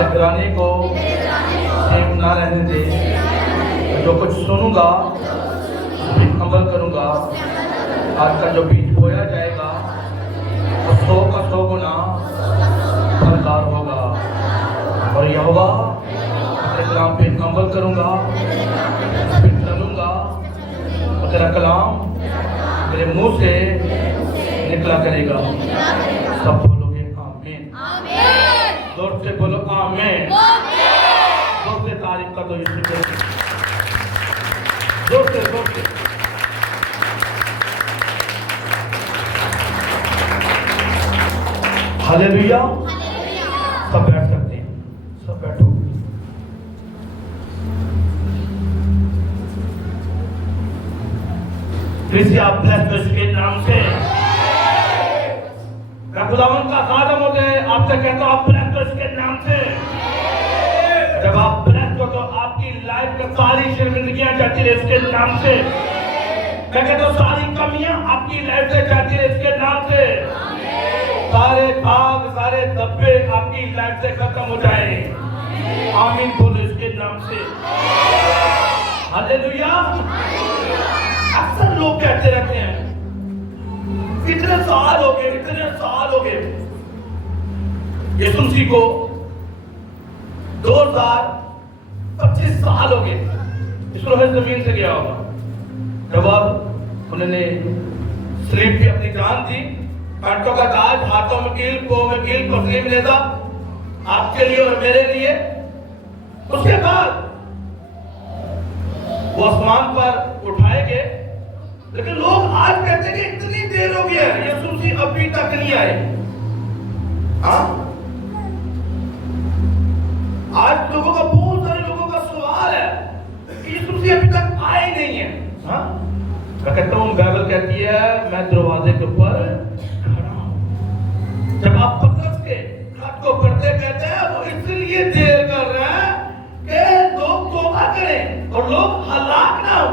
निगरानी को सेम ना रहने दे। जो कुछ सुनूंगा अमल करूंगा। आज का जो बीज बोया जाएगा वो 100 का 100 गुना फलदार होगा। और यहोवा तेरे कलाम पे अमल करूंगा, फिर चलूंगा और तेरा कलाम मेरे मुंह से निकला करेगा। सब बोलोगे आमीन। जोर से बोलो आमीन। जोर से तारीफ कर दो यीशु के। जोर से हालेलुया। सब बैठ सकते हैं, सब बैठो। किसी आप ब्लेस के नाम से खुदावंद का खादम होते हैं, आपसे कहता हूं आप ब्लेस के नाम से। जब आप ब्लेस हो तो आपकी लाइफ में सारी शर्मिंदगियां जाती है इसके नाम से। मैं कहता हूं सारी कमियां आपकी लाइफ से जाती है इसके नाम से। सारे भाग सारे धब्बे आपकी लाइफ से खत्म हो जाए। आमीन बोलो इसके नाम से। हालेलुया। अक्सर लोग कहते रहते हैं इतने साल हो गए यीशु मसीह को 2025 साल हो गए। यीशु जमीन से गया होगा जब अब उन्होंने स्लीप की अपनी जान दी, कांटों का ताज, हाथों में कील, पांव में कील, पसली में नेज़ा, आपके लिए और मेरे लिए। उसके बाद वो आसमान पर उठाए गए। लेकिन लोग आज कहते हैं कि इतनी देर हो गया है यीशु मसीह अभी तक नहीं आए। हाँ, आज लोगों का, बहुत सारे लोगों का सवाल है कि यीशु मसीह अभी तक आए नहीं है। हाँ, मैं कहता हूँ बाइबल कहती है मैं दरवाजे के ऊपर खड़ा हूँ। जब आप पतरस के खत को पढ़ते कहते हैं वो इसलिए देर कर रहे हैं कि लोग तौबा करें और लोग हलाक ना हो।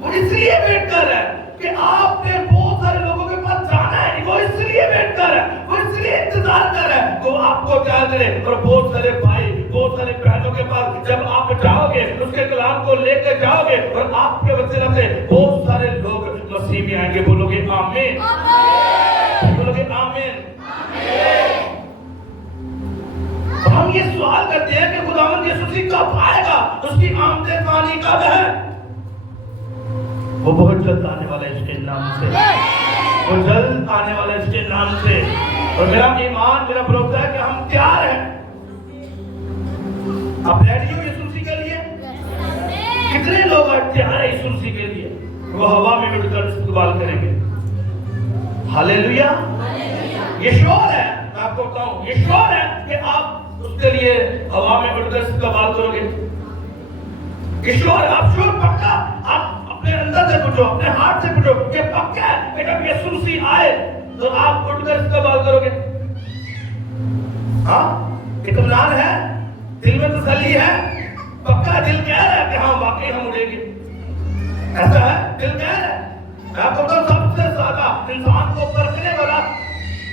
वो इसलिए वेट कर रहा है कि आपने बहुत सारे लोगों के पास जाना है। वो इसलिए वेट कर रहा है, वो इसलिए इंतजार कर रहा है वो आपको क्या करे। और बहुत सारे भाई, बहुत सारे बहनों के पास जब आप जाओगे, उसके कलाम को लेकर जाओगे और आपके वसीला से बहुत सारे लोग मसीह में आएंगे। बोलोगे आमीन। बोलोगे आमीन। हम ये सवाल करते हैं कि खुदावंद यीशु मसीह कब आएगा, उसकी आमद वाणी कब है। वो बहुत जल्द आने वाला है इसके नाम से। वो जल्द आने वाला है इसके नाम से। और मेरा ईमान, मेरा भरोसा है कि हम तैयार हैं। आप रेडी हो यीशु मसीह के लिए? कितने लोग तैयार हैं यीशु मसीह के लिए? वो हवा में उड़कर इस्तकबाल करेंगे। हालेलुया। ये श्योर है, मैं आपको बताऊं, ये श्योर है कि आप उसके लिए हवा में उड़कर इस्तकबाल करोगे। ये श्योर है, आप श्योर, पक्का। आप अपने अंदर से पूछो, अपने हाथ से पूछो कि पक्का है कि जब यीशु मसीह आए तो आप उठकर इस्तकबाल करोगे। हाँ, इत्मीनान है, दिल में तसल्ली है, पक्का दिल कह रहा है कि हाँ वाकई हम उड़ेंगे। ऐसा है, दिल कह रहा है। आपको तो सबसे ज्यादा इंसान को परखने वाला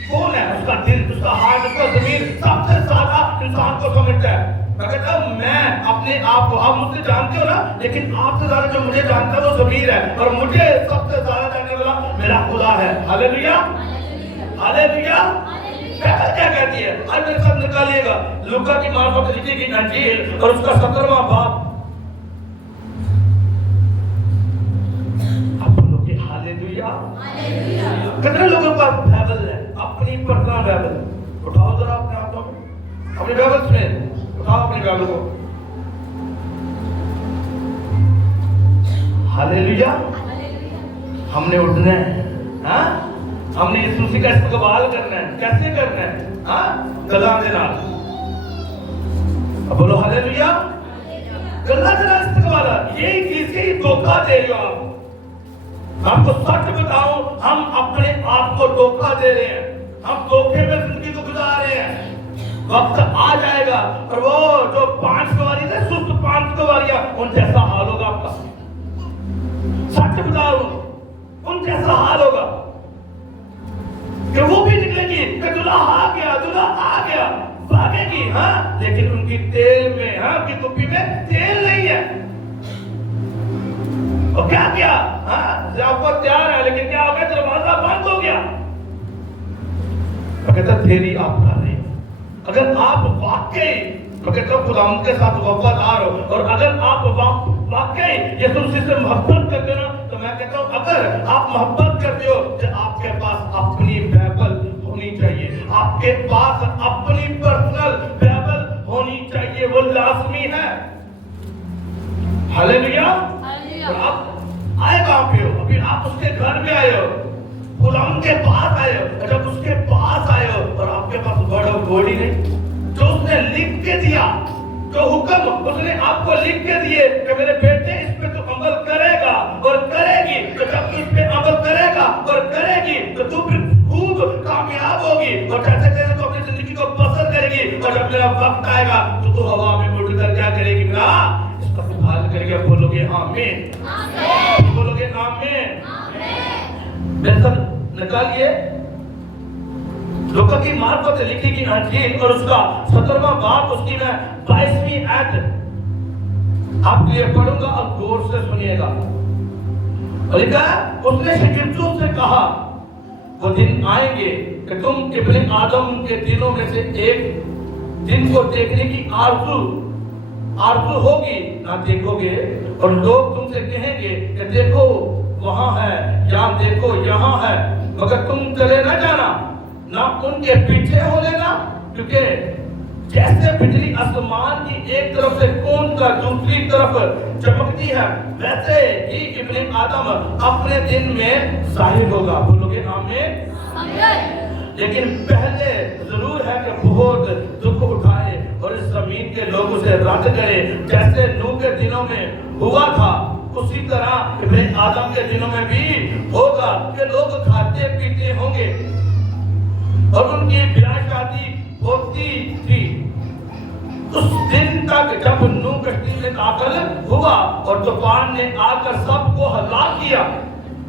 कौन है? उसका दिल, उसका हार्ट, उसका ज़मीर सबसे ज्यादा इंसान को समझता है। मैं कहता हूं मैं अपने आप को, आप मुझसे जानते हो ना, लेकिन आपसे ज्यादा जो मुझे जानता है वो ज़मीर है और मुझे सबसे ज्यादा जानने वाला मेरा खुदा है। हालेलुया। हालेलुया। बाइबल क्या कहती है? आज मेरे साथ निकालिएगा लूका की मार्फत लिखी गई इंजील और उसका 17वां बाब। आप बोलोगे हालेलुया। कितने लोगों के पास बाइबल है? अपनी पर्सनल बाइबल उठाओ जरा अपने हाथों में, अपनी बाइबल में उठाओ अपनी बाइबल को। हालेलुया। हमने उठना है। हाँ, हमने यीशु मसीह का इस्तकबाल करना है। कैसे करना है? हाँ, गला के नाल। अब बोलो हालेलुया। गला के नाल इस्तकबाल। यही किसी धोखा दे रहे हो आप। आपको सच बताऊं, हम अपने आप को धोखा दे रहे हैं। हम धोखे में जिंदगी को गुजार रहे हैं। वक्त आ जाएगा और वो जो 5 सवारी थे, सुस्त 5 सवारियां, उन जैसा हाल होगा आपका। सच बता रहा हूं, उन जैसा हाल होगा कि वो भी निकलेगी कि दूल्हा आ गया, दूल्हा आ गया, भागेगी। हाँ, लेकिन उनकी तेल में, हाँ, की कुप्पी में तेल नहीं है। और क्या किया? हाँ, ज़ियाफ़त तैयार है, लेकिन क्या हो गया? दरवाजा बंद हो गया। मैं कहता देरी आप कर रहे हो। अगर आप वाकई, मैं कहता हूँ, खुदावंद के साथ वफादार हो, और अगर आप वाकई यीशु मसीह से मोहब्बत करते हो ना, तो मैं कहता हूँ, अगर आप मोहब्बत करते हो तो आपके पास अपनी बाइबल होनी चाहिए, आपके पास अपनी पर्सनल बाइबल होनी चाहिए, वो लाजमी है। हालेलुया। और आप आए कहाँ पे हो? अभी आप उसके घर में आए हो, खुदावंद के पास आए हो। जब उसके पास आए हो और आपके पास वर्ड ऑफ गॉड ही नहीं, जो उसने लिख के दिया, जो हुक्म उसने आपको लिख के दिए कि मेरे बेटे इस पे तो अमल करेगा और करेगी, तो जब तू इस पे अमल करेगा और करेगी तो तू फिर खूब कामयाब होगी, और जैसे जैसे तू अपनी जिंदगी को बसर करेगी, और जब मेरा वक्त आएगा तो तू हवा में उड़कर क्या करेगी? ना इसका संभाल करके बोलोगे आमीन, बोलोगे आमीन। मेरे साथ निकालिए लूका की मार्फत लिखी गई अंजील और उसका 17वां बाब, उसकी मैं 22वीं आयत आपके लिए पढ़ूंगा और गौर से सुनिएगा। और लिखा है, उसने शागिर्दों से कहा, वो दिन आएंगे कि तुम इब्ने आदम के दिनों में से एक दिन को देखने की आरज़ू होगी, ना देखोगे, और लोग तुमसे कहेंगे कि देखो वहां है, या देखो यहाँ है, मगर तुम चले ना जाना, ना उनके पीछे हो लेना, क्योंकि जैसे बिजली आसमान की एक तरफ से कूद कर दूसरी तरफ चमकती है, वैसे ही इब्ने आदम अपने दिन में जाहिर होगा। बोलोगे आमीन। लेकिन पहले जरूर है कि बहुत दुख उठाए और इस जमीन के लोग उसे रद्द करें, जैसे नूह के दिनों में हुआ था, उसी तरह इब्ने आदम के दिनों में भी होगा कि लोग खाते पीते होंगे और उनकी ब्याह शादी होती थी, उस दिन तक जब नूह कश्ती में दाखिल हुआ और तूफान ने आकर सबको हलाक किया।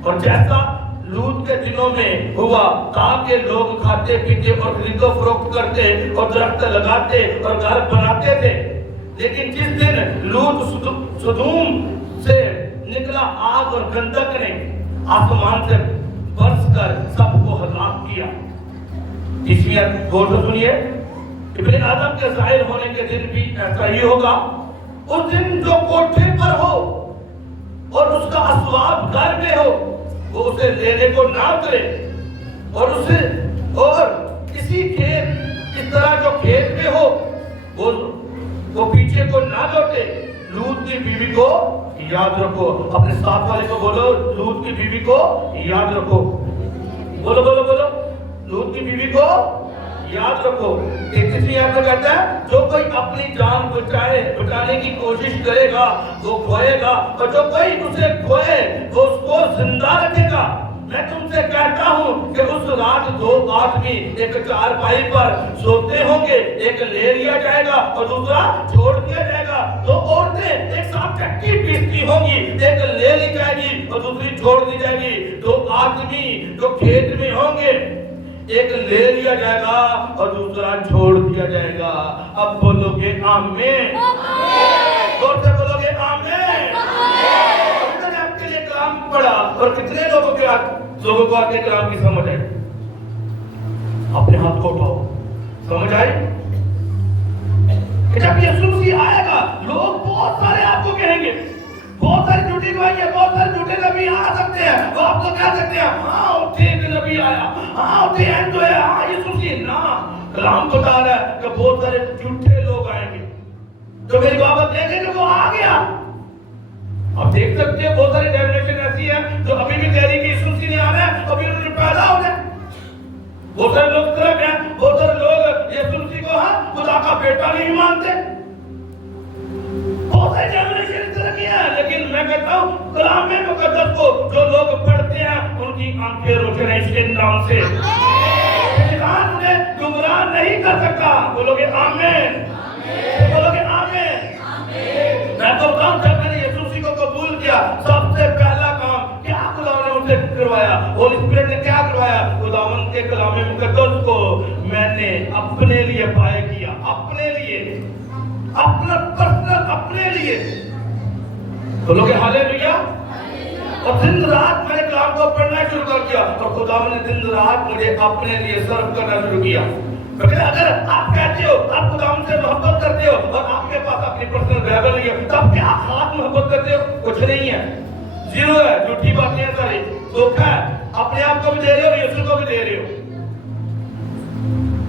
और जैसा लूत के दिनों में हुआ, ताकि लोग खाते पीते और खरीदो फरोख्त करते और दरख्त लगाते और घर बनाते थे। लेकिन जिस दिन लूत सदूम से निकला, आग और गंधक ने आसमान से बरसकर सबको हलाक किया। इसमें गौर से सुनिए, इब्ने आदम के जाहिर होने के दिन भी ऐसा ही होगा। उस दिन जो कोठे पर हो और उसका असवाब घर में हो, वो उसे लेने को ना करे, और उसे और किसी खेत इस तरह जो खेत में हो वो पीछे को ना लौटे। लूत की बीवी को याद रखो, अपने साथ वाले को बोलो, लूत की बीवी को याद रखो। बोलो बोलो बोलो, लूत की बीवी को याद रखो। 33वीं आयत में कहता है, जो कोई अपनी जान बचाने की कोशिश करेगा वो खोएगा, और जो कोई उसे खोए वो उसको जिंदा रखेगा। मैं तुमसे कहता हूँ कि उस रात दो आदमी एक चारपाई पर सोते होंगे, एक ले लिया जाएगा और दूसरा छोड़ दिया जाएगा। दो औरतें एक साथ चक्की पीसती होंगी, एक ले ली जाएगी और दूसरी छोड़ दी जाएगी। दो आदमी जो खेत में होंगे, एक ले लिया जाएगा और दूसरा छोड़ दिया जाएगा। अब बोलोगे आमीन, जोर से बोलोगे आमीन। मैंने आपके लिए कलाम पढ़ा और कितने लोगों को आपके कलाम की समझ आई? अपने हाथ को उठाओ, समझ आई? जब यीशु मसीह आएगा, लोग बहुत सारे आपको कहेंगे, बहुत सारे झूठी गवाही है, बहुत सारे झूठे नबी आ सकते हैं, वो आप तो कह सकते हैं हाँ उठे एक नबी आया, हाँ उठे एंड है, हाँ यीशु मसीह ना। कलाम बता रहा है कि बहुत सारे झूठे लोग आएंगे जो मेरी बात देंगे कि वो आ गया। आप देख सकते हैं बहुत सारी डेफिनेशन ऐसी है जो अभी भी कह रही कि यीशु मसीह ने आना है, अभी उन्होंने पैदा होना है। बहुत सारे लोग तरफ हैं, बहुत सारे लोग यीशु मसीह को हाँ खुदा का बेटा नहीं मानते। बहुत सारी डेफिनेशन इस तरह की है, लेकिन मैं कहता हूँ कलाम में मुकद्दस को जो लोग पढ़ते हैं उनकी आंखें रोशन है इसके नाम से। शैतान उन्हें गुमराह नहीं कर सकता। बोलोगे आमीन, बोलोगे आमीन। मैं तो बताऊं, जब मैंने यीशु मसीह को कबूल किया, सबसे पहला काम क्या खुदा ने मुझसे करवाया, होली स्पिरिट ने क्या करवाया? खुदावंद के कलाम मुकद्दस को मैंने अपने लिए पाए किया, अपने लिए। اپنا پرسنل اپنے لیے. بولو کہ ہاللیلویا. اور دن رات میں نے کلام کو پڑھنا شروع کر دیا اور خدا نے دن رات مجھے اپنے لیے سرو کرنا شروع کیا. لیکن اگر آپ کہتے ہو آپ خدا سے محبت کرتے ہو اور آپ کے پاس اپنی پرسنل بائبل نہیں ہے تو آپ کیا خاص محبت کرتے ہو؟ کچھ نہیں ہے, زیرو ہے. جھوٹی باتیں ہیں ساری, دھوکہ ہے. اپنے آپ کو بھی دے رہے ہو, یسوع کو بھی دے رہے ہو.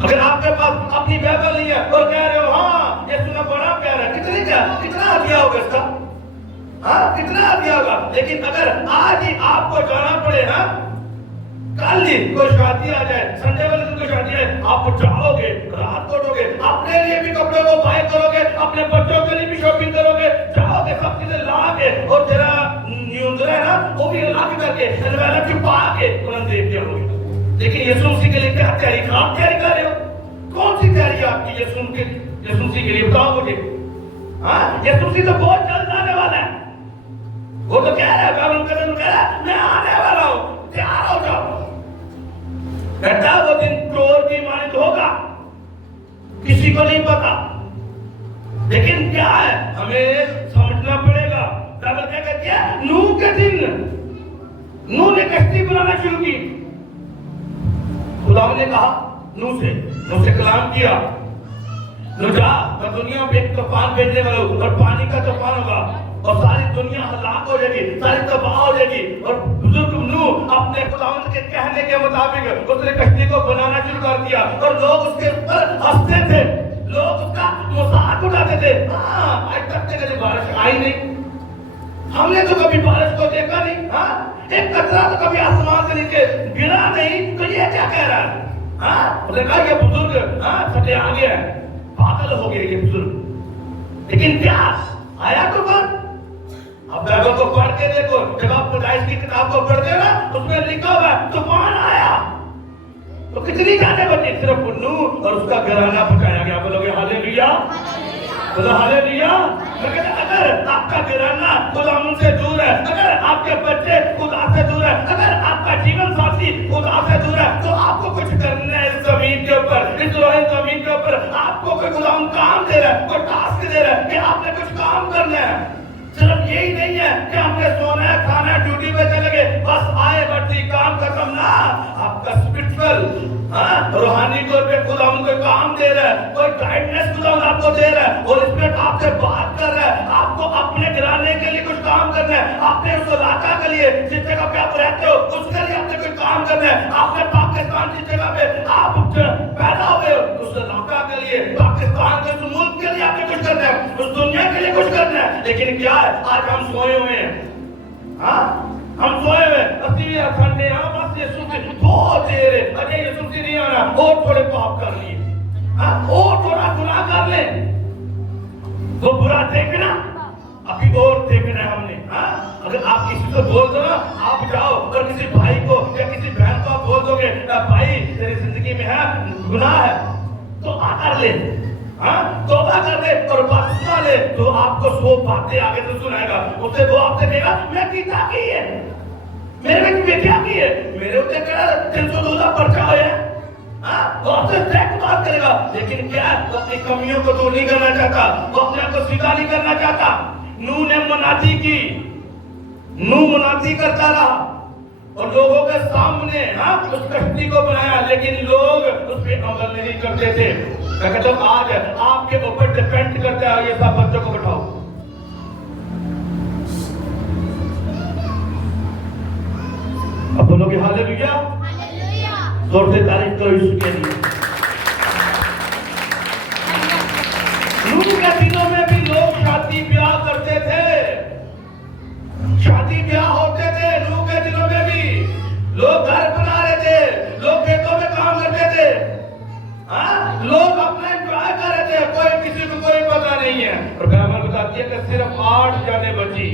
اگر آپ کے پاس اپنی بائبل نہیں ہے اور کہہ رہے ہو ہاں یسوع نے بڑا پیارا ہے, کتنا دیا ہوگا اس کا, ہاں کتنا دیا ہوگا. لیکن اگر آج ہی آپ کو جانا پڑے, ہاں کل ہی کوئی شادی آ جائے, سنڈے والے دن کوئی شادی ہے, آپ جاؤ گے, رات کو اٹھو گے, اپنے لیے بھی کپڑے کو بائی کرو گے, اپنے بچوں کے لیے بھی شاپنگ کرو گے, جاؤ گے سب چیزیں لا کے اور تیرا نیوندرا ہے نا وہ بھی لا کے کر کے انویلپ چھپا کے ترنت دیکھ کے آؤ گے. لیکن یسوع مسیح کے لیے کیا تیاری, آپ تیاری کر رہے ہو؟ کون سی تیاری ہے آپ کی یسوع مسیح کے لیے؟ بتاؤ مجھے. ہاں یسوع مسیح تو بہت جلد آنے والا ہے. وہ تو کہہ رہا ہے, بائبل کہہ رہا ہے میں آنے والا ہوں, تیار ہو جاؤ. کہتا وہ دن چور کی مانند ہوگا, کسی کو نہیں پتا. لیکن کیا ہے, ہمیں سمجھنا پڑے گا. بائبل کیا کہتی ہے, نوح کے دن نوح نے کشتی بنانا شروع کی. خدا نے کہا نوح سے کلام کیا, نوح جا, میں دنیا میں ایک طوفان بھیجنے والا ہوں اور پانی کا طوفان ہوگا اور ساری دنیا ہلاک ہو جائے گی, ساری تباہ ہو جائے گی. اور بزرگ نوح اپنے خداوند کے کہنے کے مطابق اس نے کشتی کو بنانا شروع کر دیا اور لوگ اس کے اوپر ہنستے تھے, لوگ اس کا مذاق اڑاتے تھے. ہاں آج تک کبھی بارش آئی نہیں, ہم نے تو کبھی بارش کو دیکھا نہیں, ہاں ایک قطرہ تو کبھی آسمان سے نیچے گرا نہیں, تو یہ کیا کہہ رہا ہے؟ ہاں اس نے کہا یہ بزرگ ہاں پھٹے آ گیا ہے, پاگل ہو گئے یہ بزرگ. لیکن کیا آیا تو پر اب بائبل کو پڑھ کے دیکھو, جب آپ پیدائش کی کتاب کو پڑھتے ہو نا اس میں لکھا ہوا ہے طوفان آیا تو کتنی جانیں بچی, صرف نوح اور اس کا گھرانہ بچایا گیا. بولو گے ہاللیلویا, بولو ہاللیلویا. لیکن اگر آپ کا گھرانہ خدا سے دور ہے, اگر آپ کے بچے خدا سے دور ہے, اگر آپ کا جیون ساتھی خدا سے دور ہے, تو آپ کو کچھ کرنا ہے اس زمین کے اوپر, اس روحانی زمین کے اوپر. آپ کو کوئی خدا کام دے رہا ہے, کوئی ٹاسک دے رہا ہے کہ آپ نے کچھ کام کرنا ہے. صرف یہی نہیں ہے کہ ہم نے سونا ہے, کھانا ہے, ڈیوٹی پہ چلے گئے, بس آئے بڑھتی کام ختم. نہ, آپ کا اسپرچل روحانی طور پہ خدا ہم کو کام دے رہا ہے, کوئی گائیڈنس خدا آپ کو دے رہا ہے اور اس میں آپ سے بات کر رہا ہے. آپ کو اپنے گھرانے کے لیے کچھ کام کرنا ہے, اپنے اس علاقہ کے لیے جس جگہ پہ آپ رہتے ہو اس کے لیے آپ نے کوئی کام کرنا ہے. آپ نے پاکستان جس جگہ پہ آپ پیدا ہوئے ہو اس علاقہ کے لیے, پاکستان کے اس ملک کے لیے آپ نے کچھ کرنا ہے, اس دنیا کے لیے کچھ کرنا ہے. لیکن کیا ہے, آج ہم سوئے ہوئے ہیں, ہاں ہم سوئے ہوئے اسی سنڈے, ہاں بس یسوع سے بہت دیر ہے, اجے یسوع سے نہیں آنا, اور تھوڑے پاپ کر لیے, ہاں اور تھوڑا گناہ کر لیں, وہ برا دیکھنا ابھی اور دیکھنا ہے ہم نے. ہاں اگر آپ کسی کو بول دو نا, آپ جاؤ اور کسی بھائی کو یا کسی بہن کو آپ بول دو گے بھائی تیری زندگی میں ہے گناہ ہے تو آ کر لے, ہاں توبہ کر لے اور بات سنا لے, تو آپ کو 100 باتیں آگے سے سنائے گا. اس سے وہ آپ سے کہے گا میں کیا کی ہے, میرے میں کیا کی ہے, میرے اتنے کہا 312 پرچہ ہوئے ہیں, ہاں وہ آپ سے ڈائریکٹ بات کرے گا. لیکن کیا وہ اپنی کمیوں کو دور نہیں کرنا چاہتا, وہ اپنے آپ کو سیدھا نہیں کرنا چاہتا. نوح نے منادی کی, نوح منادی کرتا رہا اور لوگوں کے سامنے ہاں اس کشتی کو بنایا, لیکن لوگ اس پہ عمل نہیں کرتے تھے. میں کہتا ہوں آج آپ کے اوپر ڈیپینڈ کرتا ہے, یہ سب بچوں کو بٹھاؤ. اب بولو گے ہاللیلویا, زور سے تعریف کرو یسوع کے لیے. نوح کے دنوں میں بھی لوگ شادی بیاہ کرتے تھے, شادی بیاہ ہوتے تھے. نوح کے دنوں میں بھی لوگ گھر بنا رہے تھے, لوگ کھیتوں میں کام کرتے تھے, ہاں لوگ اپنا انجوائے کر رہے تھے, کوئی کسی کو کوئی پتہ نہیں ہے. اور بائبل بتاتی ہے کہ صرف 8 جانیں بچی,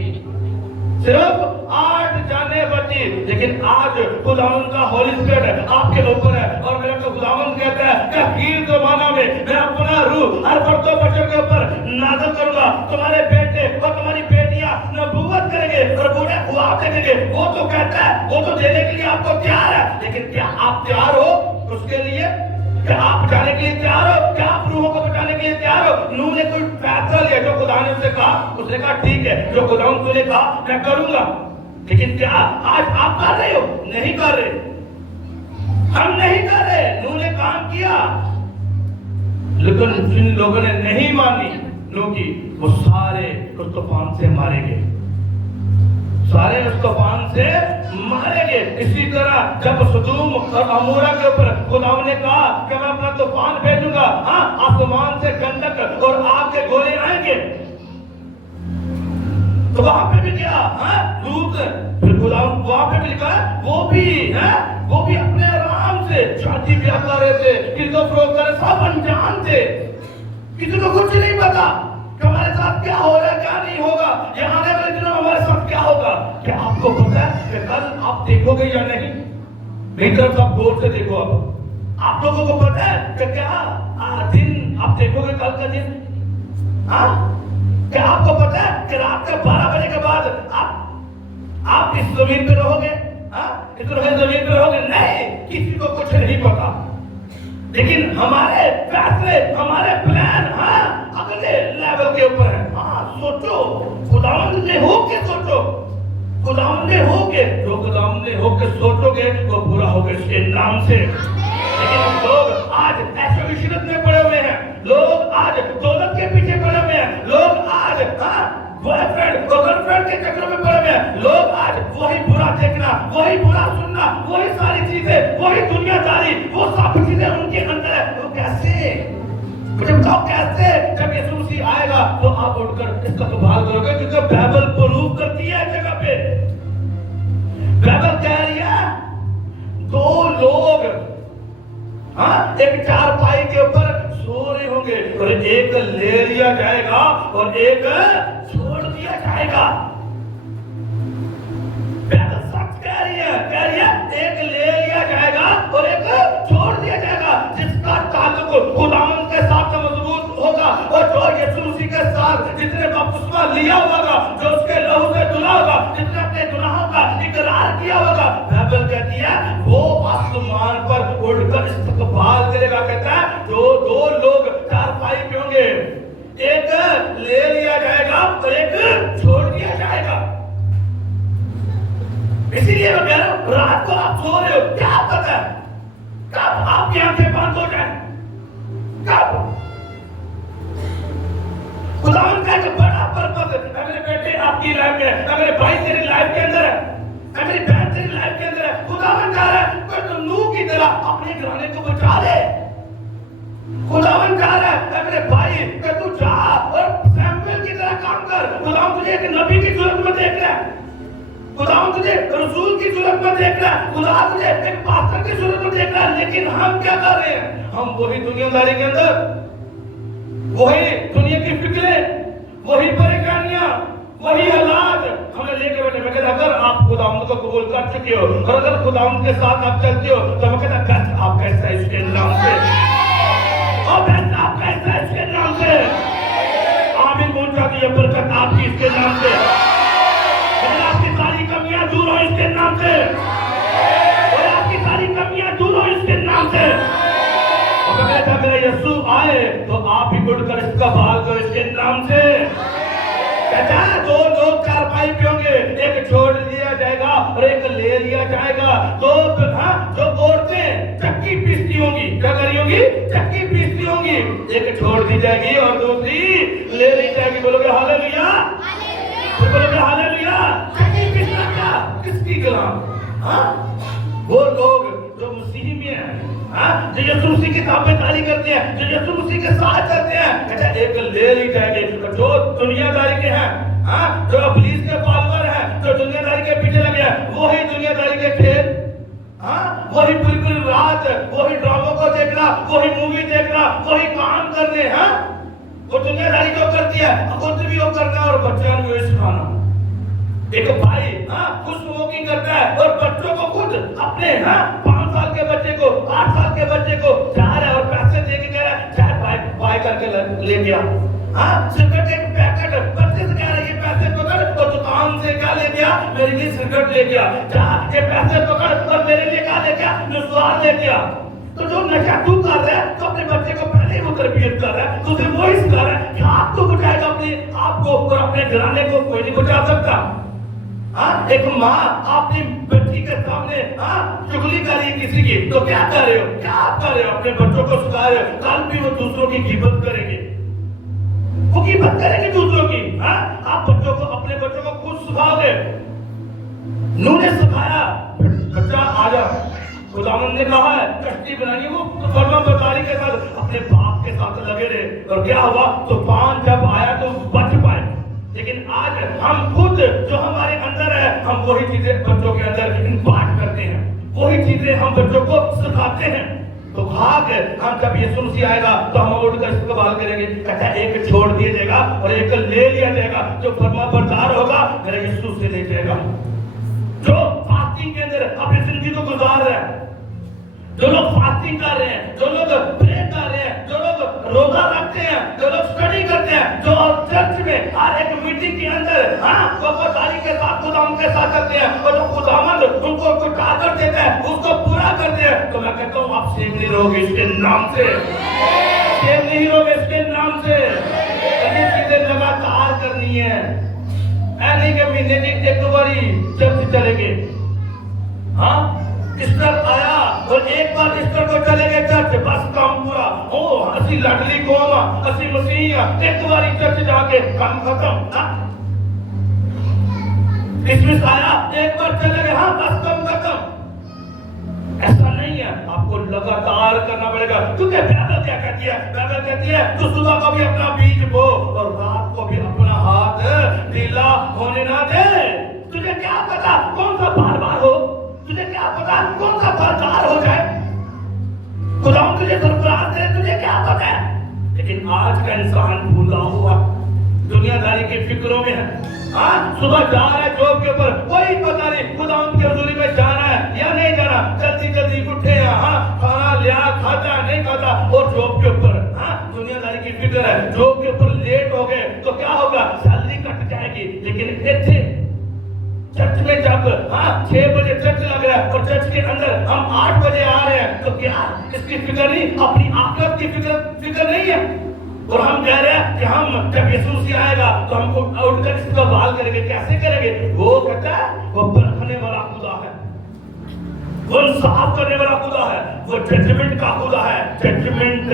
صرف 8 جانیں بچی. لیکن آج خداوند کا ہولی اسپرٹ آپ کے اوپر ہے اور میرا تو خداوند کہتا ہے کہ آخری زمانہ میں میں اپنا روح ہر فرد و بشر کے اوپر نازل کروں گا. تمہارے بیٹے اور تمہاری بیٹیاں نبوت کریں گے اور بوڑھے خواب دیکھیں گے. وہ تو کہتا ہے, وہ تو دینے کے لیے آپ کو تیار ہے, لیکن کیا آپ تیار ہو اس کے لیے؟ کیا آپ بچانے کے لیے تیار ہو؟ کیا آپ روحوں کو بچانے کے لیے تیار ہو؟ نوح نے کوئی سے کہا, اس نے کہا ٹھیک ہے, جو خداوند تو نے کہا میں کروں گا. لیکن کیا آج آپ کر رہے ہو؟ نہیں کر رہے, ہم نہیں کر رہے. نوح نے کام کیا, لیکن جن لوگوں نے نہیں مانی نوح کی, وہ سارے اس طوفان سے مارے گئے, سارے اس طوفان سے مارے گئے. اسی طرح جب سدوم اور عمورہ کے اوپر خداوند نے کہا کہ میں اپنا طوفان بھیجوں گا, ہاں آسمان سے گندک اور آگ کے گولے آئیں گے, تو وہاں پہ بھی کیا, ہاں لوط, پھر خداوند وہاں پہ بھی لکھا ہے وہ بھی اپنے آرام سے شادی بیاہ کر رہے تھے, کسی کو فروغ کر رہے, سب انجان تھے, کسی کو کچھ نہیں پتا کہ ہمارے ساتھ کیا ہو رہا ہے کیا نہیں ہوگا, یہ آنے والے دنوں میں ہمارے ساتھ کیا ہوگا. کیا آپ کو پتا ہے کہ کل آپ دیکھو گے یا نہیں؟ میری طرف آپ غور سے دیکھو. اب آپ لوگوں کو پتا ہے کہ کیا دن آپ دیکھو گے کل کا دن؟ ہاں, کیا آپ کو پتا ہے کہ رات کے 12 بجے کے بعد آپ اس زمین پہ رہو گے؟ ہاں, اس زمین پہ رہو گے؟ نہیں, کسی کو کچھ نہیں پتا. لیکن ہمارے فیصلے, ہمارے پلان اگلے لیول کے اوپر ہے. ہاں سوچو, خداوند نے ہو کے سوچو, خداوند نے ہو کے, جو خداوند نے ہو کے سوچو گے وہ پورا ہوگا اس کے نام سے. لیکن لوگ آج ایسوشنت میں پڑے ہوئے ہیں, لوگ آج دولت کے پیچھے پڑے ہوئے ہیں, لوگ آج بوائے فرینڈ اور گرل فرینڈ کے چکروں میں پڑے ہوئے ہیں, لوگ آج وہی برا دیکھنا, وہی برا سننا, وہی ساری چیزیں, وہی دنیا داری, وہ سب چیزیں ان کے اندر ہے. وہ کیسے, مجھے بتاؤ کیسے؟ جب یسوع مسیح آئے گا تو آپ اٹھ کر اس کا سوال کرو گے, کیونکہ بائبل پروف کرتی ہے جگہ پہ. بائبل کہہ رہی ہے دو لوگ ایک چارپائی کے اوپر سو رہے ہوں گے, اور ایک لے لیا جائے گا اور ایک چھوڑ دیا جائے گا. بائبل سچ کہہ رہی ہے ایک لے لیا جائے گا اور ایک چھوڑ دیا جائے گا. جس کا تعلق خداوند کے ساتھ مضبوط ہوگا, اور جو یسوع مسیح کے ساتھ جس نے بپتسمہ لیا ہوگا, جو اس کے لہو سے دھلا ہوگا, جس نے اپنے گناہوں کا اقرار کیا ہوگا, بائبل کہتی ہے وہ آسمان پر اڑ کر استقبال کرے گا. کہتا ہے جو دو لوگ چارپائی پہ ہوں گے, ایک لے لیا جائے گا اور ایک چھوڑ دیا جائے گا. اسی لیے میں کہہ رہا ہوں, رات کو آپ سو رہے ہو, کیا پتا ہے کب آپ کی آنکھیں بند ہو جائیں, کب. خداوند کا ایک بڑا پرپس ہے. اگلے بیٹے آپ کی لائف میں ہے, اگلے بھائی تیری لائف کے اندر ہے, اگلی بہن تیری لائف کے اندر ہے. خداوند کہہ رہا ہے کہ تم نوح کی طرح اپنے گھرانے کو بچا لے. خداوند کہہ رہا ہے اگلے بھائی کہ تو جا اور سیموئیل کی طرح کام کر. خداوند تجھے ایک نبی کی صورت میں دیکھ رہا ہے, خداوند تجھے رسول کی صورت میں دیکھ رہا ہے, خدا تجھے ایک پاسٹر کی صورت میں دیکھ رہا ہے. لیکن ہم کیا کر رہے ہیں؟ ہم وہی دنیا داری کے اندر, وہی دنیا کی فکریں, وہی پریشانیاں, وہی حالات ہمیں لے کے بیٹھے. میں کہتا اگر آپ خداوند کو قبول کر چکے ہو اور اگر خداوند کے ساتھ آپ چلتے ہو, تو میں کہتا بس آپ کیسا ہے اس کے نام سے, اور بس آپ کیسا ہے اس کے نام سے. آمین بول جاتی ہے برکت آپ کی اس کے نام سے. آپ کی ساری کمیاں دور ہو اس کے نام سے, اور آپ کی ساری کمیاں دور ہو اس کے نام سے. اور میں کہتا میرا یسوع آئے تو آپ بھی اٹھ کر اس کا بحال کرو اس کے نام سے. کہتا ہے دو لوگ چارپائی پہ ہوں گے, ایک چھوڑ دیا جائے گا اور ایک لے لیا جائے گا. جو عورتیں چکی پیستی ہوں گی, کیا کری ہوں گی؟ چکی پیستی ہوں گی, ایک چھوڑ دی جائے گی اور دوسری لے لی جائے گی. بولو گے ہاللیلویا, بولو گے ہاللیلویا. چکی پیسنا کیا, کس کی کلام؟ وہ لوگ جو مسیح میں ہیں, جو یسوع مسیح کی تابعداری کرتے ہیں, جو یسوع مسیح کے ساتھ چلتے ہیں, کہتا ہے ایک لے لی جائے گی. جو دنیا داری کے ہیں, جو ابلیس کے فالوور ہیں, جو دنیا داری کے پیچھے لگے ہیں, وہی دنیا داری کے کھیل, وہی بالکل رات, وہی ڈراموں کو دیکھنا, وہی مووی دیکھنا, وہی کام کرنے. وہ دنیا داری کو کرتی ہے, خود بھی وہ کرنا اور بچوں کو سکھانا. ایک بھائی خود اسموکنگ کرتا ہے اور بچوں کو خود اپنے 5 سال کے بچے کو, 8 سال کے بچے کو جا رہا ہے اور پیسے دے کے کہہ رہا ہے چائے بائی کر کے لے گیا. سگریٹ ایک پیکٹ بچے سے کہہ رہا ہے یہ پیسے پکڑ, اور دکان سے کیا لے گیا؟ میرے لیے سگریٹ لے گیا. یہ پیسے پکڑ اور میرے لیے کیا لے گیا؟ نسوار لے گیا. تو جو نشہ تو کر رہا ہے تو اپنے بچے کو پہلے ہی وہ تربیت کر رہا ہے, تو اسے وہی سکھا رہا ہے کہ आप को बचाएगा अपने आप को और अपने घराने को कोई नहीं बचा सकता। हाँ, एक माँ अपनी बच्ची के सामने चुगली कर रही किसी की, तो क्या कर रहे हो, क्या आप कर रहे हो, अपने बच्चों को सिखा रहे हो, कल भी वो दूसरों की गिबत करेंगे, वो गिबत करेंगे दूसरों की। आप बच्चों को, अपने बच्चों को खुद सिखाओगे। नूह ने सिखाया, बच्चा आजा, खुदावंद ने कहा है कश्ती बनानी, वो फर्माबरदारी के साथ अपने बाप के साथ लगे रहे, और क्या हुआ, तूफान जब आया तो बच पाए। लेकिन आज हम खुद जो हमारे अंदर है, हम वही चीजें बच्चों के अंदर इम्पार्ट करते हैं, वही चीजें हम बच्चों को सिखाते हैं। तो भाग हम जब यीशु मसीह आएगा तो हम उठकर इस्तेमाल करेंगे, कहता है एक छोड़ दिया जाएगा और एक ले लिया जाएगा, जो फर्माबरदार होगा मेरे यीशु से ले जाएगा। जो फास्टिंग के अंदर अपनी जिंदगी को गुजार रहे हैं, जो लोग फास्टिंग कर रहे हैं, जो लोग प्रे कर रहे हैं, जो लोग रोजा रखते हैं, जो लोग स्टडी करते हैं, जो चर्च में हर एक मीटिंग के अंदर वफादारी के साथ खुदावंद के साथ करते हैं, और जो खुदावंद उनको कुछ आदर देता है उसको पूरा करते हैं, तो मैं कहता हूँ आप सेव नहीं रहोगे इसके नाम से, सेव नहीं रहोगे इसके नाम से। ये चीजें लगातार करनी है, नहीं कि महीने की एक बारी चर्च चलेंगे। हाँ, ईस्टर आया और एक बार ईस्टर को चले गए चर्च, बस काम पूरा, ओ असी लाडली कौम, असी मसीह, एक बार चर्च जाके काम खत्म। क्रिसमस आया, एक बार चले गए, हाँ बस काम खत्म। ऐसा नहीं है, आपको लगातार करना पड़ेगा, क्योंकि बाइबल क्या कहती है, बाइबल कहती है तू सुबह को भी अपना बीज बो और रात को भी अपना हाथ ढीला होने ना दे। तुझे क्या पता कौन सा बार हो, तुझे क्या पता कौन सा फलदार हो जाए, खुदावंद तुझे सरफराज दे, तुझे क्या पता है। लेकिन आज का इंसान भूला हुआ दुनियादारी की फिक्रों में है। सुबह जा रहा है जॉब के ऊपर, कोई पता नहीं खुदावंद की हजूरी में जाना है या नहीं जाना, जल्दी जल्दी उठे, खाना लिया, खाता नहीं खाता, और जॉब के ऊपर दुनियादारी की फिक्र है, जॉब के ऊपर लेट हो गए तो क्या होगा, सैलरी कट जाएगी। लेकिन चर्च में जब 6 बजे चर्च लग रहा है और चर्च के अंदर हम 8 बजे आ रहे हैं, तो क्या इसकी फिक्र नहीं, अपनी आखिरत की फिक्र नहीं है। और हम कह रहे हैं कि हम जब यीशु मसीह आएगा तो हमको उठकर इसका बाल करेंगे, कैसे करेंगे। वो कहता है वो परखने वाला खुदा है, वो इंसाफ करने वाला खुदा है, वो जजमेंट का खुदा है, जजमेंट,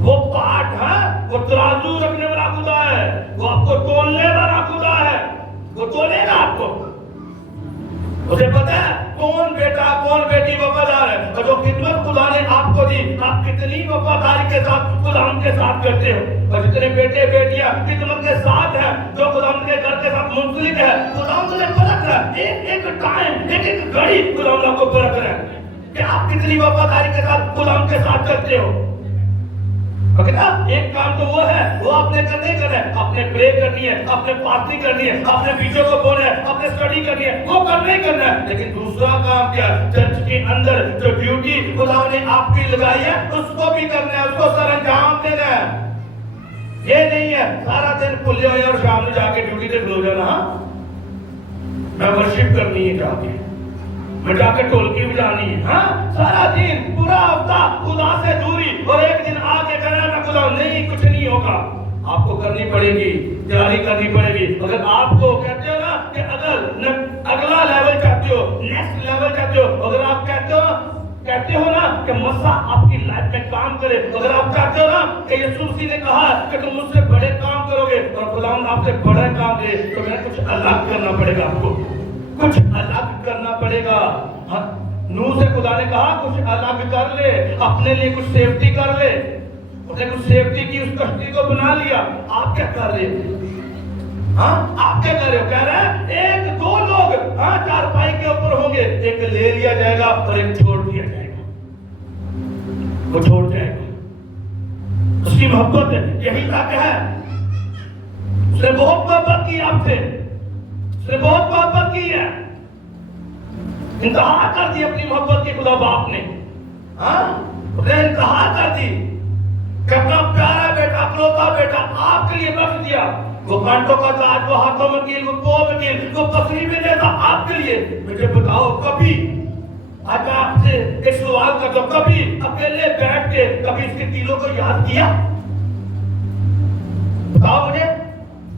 वो पाठ है, वो तराजू रखने वाला खुदा है, वो आपको तोलने वाला खुदा है, वो तोलेगा आपको। उसे पता है कौन बेटा कौन बेटी वफादार है, और जो खिदमत खुदा ने आपको दी, आप कितनी वफादारी के साथ खुदा के साथ करते हो। और जितने बेटे बेटियां खिदमत के साथ हैं, जो खुदा के घर के साथ मुंसलिक है, खुदा ने परख रहा है, एक टाइम, एक घड़ी खुदा आपको परख रहा है कि आप कितनी वफादारी के साथ खुदा के साथ करते हो। एक काम तो वो है, वो आपने करना ही करना है, आपने प्रे करनी है, आपने फास्टिंग करनी है, आपने बीजों को बोना है, आपने स्टडी करनी है, वो करना ही करना है। लेकिन दूसरा काम क्या, चर्च के अंदर जो ड्यूटी खुदा ने आपकी लगाई है उसको भी करना है, उसको सरंजाम देना है। ये नहीं है सारा दिन खुले हुए और शाम में जाके ड्यूटी पे खलो जाना, मैं वर्शिप करनी है जाके, मैं जाके ढोलकी बजानी है, सारा दिन पूरा हफ्ता खुदा से दूरी, और एक दिन आके कहना मैं खुदा नहीं, कुछ नहीं होगा। आपको करनी पड़ेगी, तैयारी करनी पड़ेगी। अगर आपको कहते हो ना कि अगर अगला लेवल चाहते हो, नेक्स्ट लेवल चाहते हो, अगर आप कहते हो ना कि मसा आपकी लाइफ में काम करे, अगर आप चाहते हो ना कि यीशु मसीह ने कहा कि तुम मुझसे बड़े काम करोगे और खुदा आपसे बड़े काम दे, तो मैं कुछ अलग करना पड़ेगा, आपको कुछ अलग करना पड़ेगा। नूह से खुदा ने कहा कुछ अलग कर ले, अपने लिए कुछ सेफ्टी कर ले, उसने कुछ सेफ्टी की, उस कश्ती को बना लिया। आप क्या कर रहे हो, आप क्या कर रहे हो, कह रहे हैं एक दो लोग चारपाई के ऊपर होंगे, एक ले लिया जाएगा और एक छोड़ दिया जाएगा, वो छोड़ जाएगा। उसकी मोहब्बत यही तक है, उसने बहुत मोहब्बत की आपसे, उसने बहुत मोहब्बत की है, इंतहा कर दी अपनी मोहब्बत की खुदा बाप ने, उसने इंतहा कर दी कि अपना प्यारा बेटा, इकलौता बेटा आपके लिए बख्श दिया। वो कांटों का ताज, वो हाथों में कील, वो पांव में कील, वो पसली में देता आपके लिए। मुझे बताओ कभी, आज आपसे एक सवाल करता हूं, कभी अकेले बैठ के कभी इसके तीलों को याद किया, बताओ मुझे,